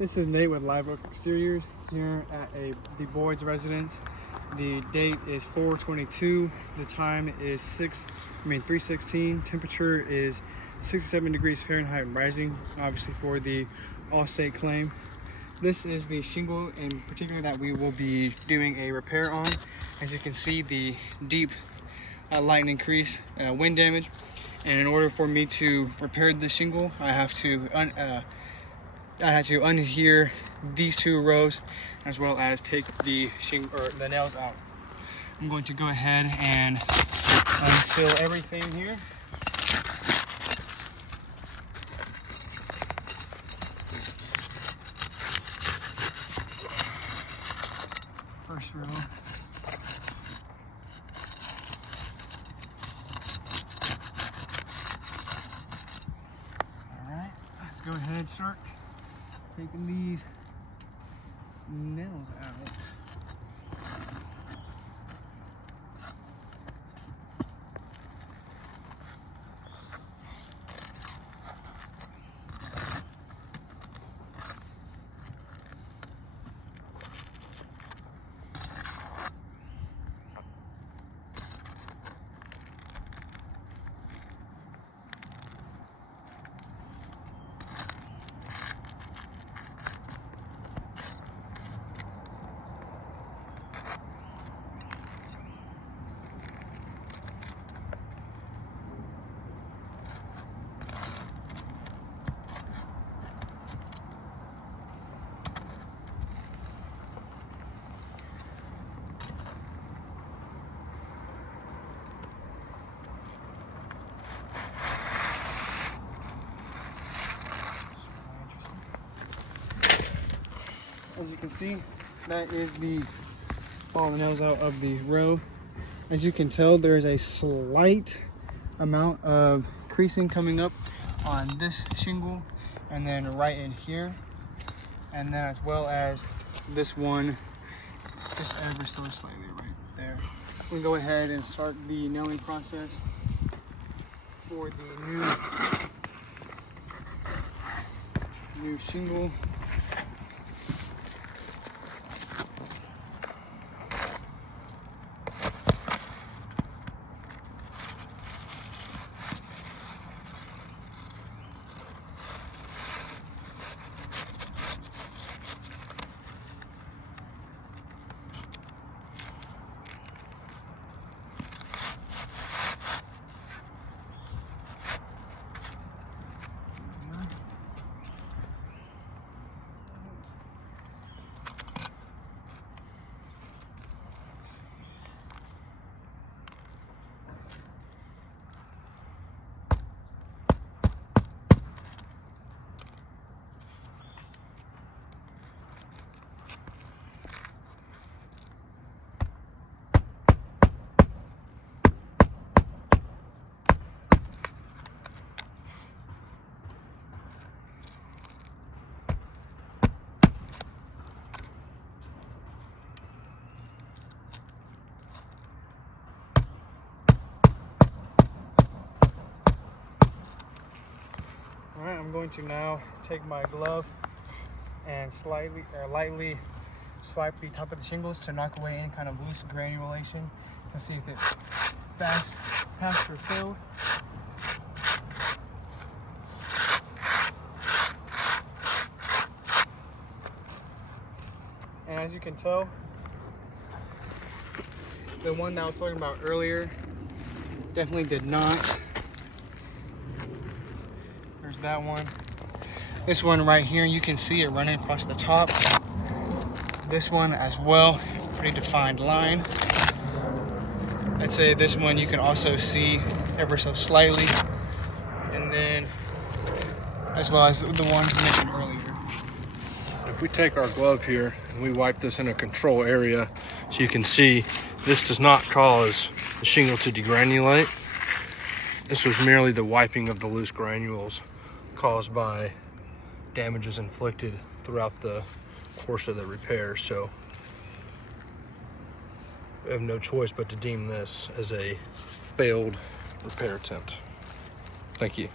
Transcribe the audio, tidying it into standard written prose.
This is Nate with Live Oak Exteriors here at the Boyd's residence. The date is 4/22. The time is 3:16. Temperature is 67 degrees Fahrenheit rising, obviously for the Allstate claim. This is the shingle in particular that we will be doing a repair on. As you can see, the deep lightning crease, wind damage. And in order for me to repair the shingle, I have to unhear these two rows, as well as take the nails out. I'm going to go ahead and unseal everything here. First row. All right, let's go ahead and start taking these nails out. As you can see, that is all the nails out of the row. As you can tell, there is a slight amount of creasing coming up on this shingle, and then right in here, and then as well as this one, just ever so slightly right there. We can go ahead and start the nailing process for the new shingle. Alright, I'm going to now take my glove and lightly swipe the top of the shingles to knock away any kind of loose granulation and see if it passed or filled. And as you can tell, the one that I was talking about earlier definitely did not. There's that one. This one right here, you can see it running across the top. This one as well, pretty defined line. I'd say this one you can also see ever so slightly. And then, as well as the ones mentioned earlier. If we take our glove here and we wipe this in a control area, so you can see this does not cause the shingle to degranulate. This was merely the wiping of the loose granules caused by damages inflicted throughout the course of the repair. So we have no choice but to deem this as a failed repair attempt. Thank you.